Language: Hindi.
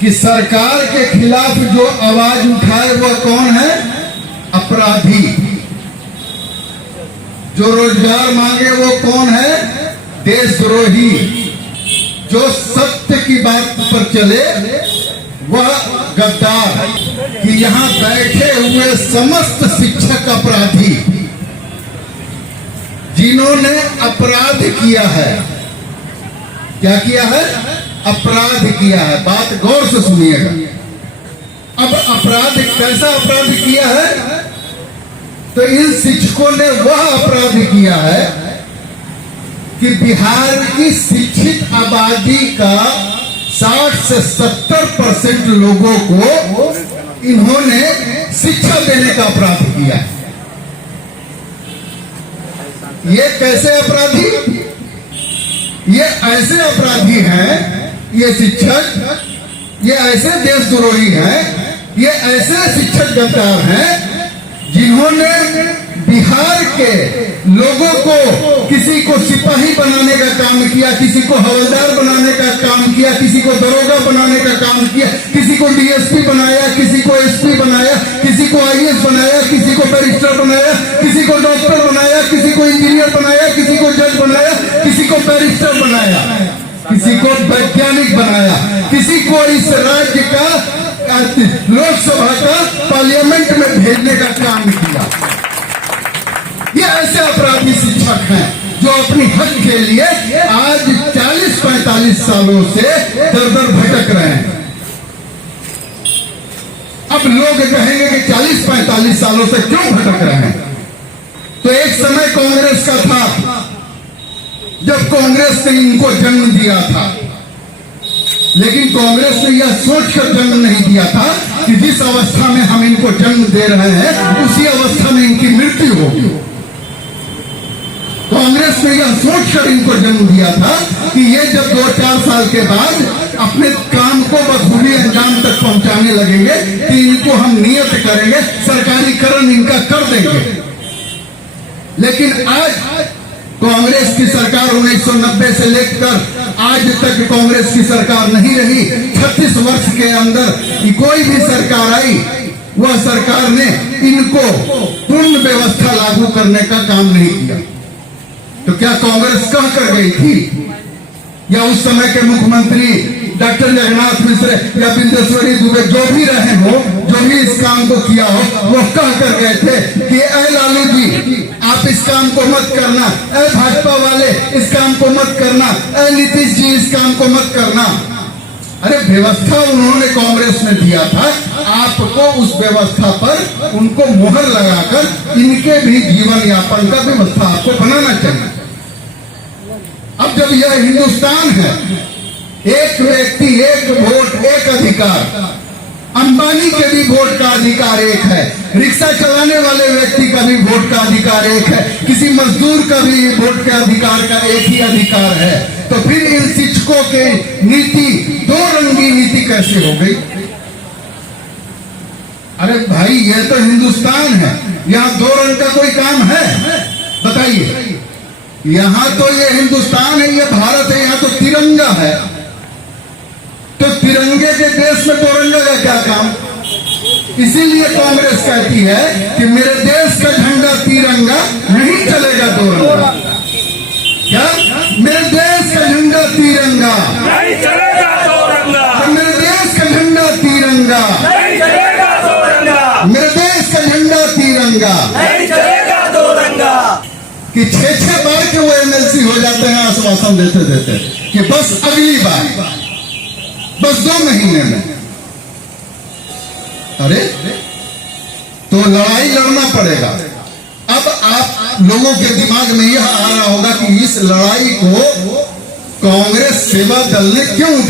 कि सरकार के खिलाफ जो आवाज उठाए वह कौन है? अपराधी। जो रोजगार मांगे वो कौन है? देशद्रोही। जो सत्य की बात पर चले वह गद्दार। कि यहां बैठे हुए समस्त शिक्षक अपराधी, जिन्होंने अपराध किया है। क्या किया है? अपराध किया है। बात गौर से सुनिएगा। अब अपराध, कैसा अपराध किया है? तो इन शिक्षकों ने वह अपराध किया है कि बिहार की शिक्षित आबादी का 60 से 70% लोगों को इन्होंने शिक्षा देने का अपराध किया है। ये कैसे अपराधी? ये ऐसे अपराधी हैं, ये शिक्षक, ये ऐसे देशद्रोही हैं, ये ऐसे शिक्षक गद्दार हैं जिन्होंने बिहार के लोगों को, किसी को सिपाही बनाने का काम किया, किसी को हवलदार बनाने का काम किया, किसी को दरोगा बनाने का काम किया, किसी को डीएसपी बनाया, किसी को एसपी बनाया, किसी को आईएएस बनाया, किसी को बैरिस्टर बनाया, किसी को डॉक्टर बनाया, किसी को इंजीनियर बनाया, किसी को जज बनाया, किसी को बैरिस्टर बनाया, किसी को वैज्ञानिक बनाया, किसी को इस राज्य का लोकसभा का पार्लियामेंट में भेजने का काम किया। ये ऐसे अपराधी शिक्षक हैं जो अपनी हक के लिए आज 40-45 सालों से दर दर भटक रहे हैं। अब लोग कहेंगे कि 40-45 सालों से क्यों भटक रहे हैं? तो एक समय कांग्रेस का था, जब कांग्रेस ने इनको जन्म दिया था। लेकिन कांग्रेस ने यह सोचकर जन्म नहीं दिया था कि जिस अवस्था में हम इनको जन्म दे रहे हैं उसी अवस्था में इनकी मृत्यु होगी। कांग्रेस ने यह सोचकर इनको जन्म दिया था कि ये जब 2-4 साल के बाद अपने काम को बखूबी अंजाम तक पहुंचाने लगेंगे कि इनको हम नियत करेंगे, सरकारीकरण इनका कर देंगे। लेकिन आज कांग्रेस की सरकार 1990 से लेकर आज तक कांग्रेस की सरकार नहीं रही। 36 वर्ष के अंदर कोई भी सरकार आई, वह सरकार ने इनको पूर्ण व्यवस्था लागू करने का काम नहीं किया। तो क्या कांग्रेस कह कर गई थी, या उस समय के मुख्यमंत्री डॉक्टर जगन्नाथ मिश्र या बिंदेश्वरी दुबे जो भी रहे हो, जो भी इस काम को किया हो, वो कह कर गए थे कि ऐ लालू जी आप इस काम को मत करना, ऐ भाजपा वाले इस काम को मत करना, ऐ नीतीश जी इस काम को मत करना। अरे व्यवस्था उन्होंने कांग्रेस ने दिया था, आपको उस व्यवस्था पर उनको मोहर लगाकर इनके भी जीवन यापन का व्यवस्था आपको बनाना चाहिए। अब जब यह हिंदुस्तान है, एक व्यक्ति एक वोट एक अधिकार, अंबानी के भी वोट का अधिकार एक है, रिक्शा चलाने वाले व्यक्ति का भी वोट का अधिकार एक है, किसी मजदूर का भी वोट के अधिकार का एक ही अधिकार है। तो फिर इन शिक्षकों के नीति दो रंगी नीति कैसे हो गई? अरे भाई यह तो हिंदुस्तान है, यहाँ दो रंग का कोई काम है? बताइए। यहाँ तो ये हिंदुस्तान है, ये भारत है, यहाँ तो तिरंगा है। तो तिरंगे के देश में तिरंगा का क्या काम? इसीलिए कांग्रेस कहती है कि मेरे देश का झंडा तिरंगा नहीं चलेगा दो रंगा। क्या? मेरे देश का झंडा तिरंगा नहीं चलेगा दो रंगा। मेरे देश का झंडा तिरंगा नहीं चलेगा दो रंगा। मेरे देश का झंडा तिरंगा नहीं चलेगा दो रंगा। कि 6-6 बार के वो एमएलसी हो जाते हैं आश्वासन देते देते कि बस अगली बार, बस 2 महीने में। अरे तो लड़ाई लड़ना पड़ेगा। अब आप लोगों के दिमाग में यह आ रहा होगा कि इस लड़ाई को कांग्रेस सेवा दल ने क्यों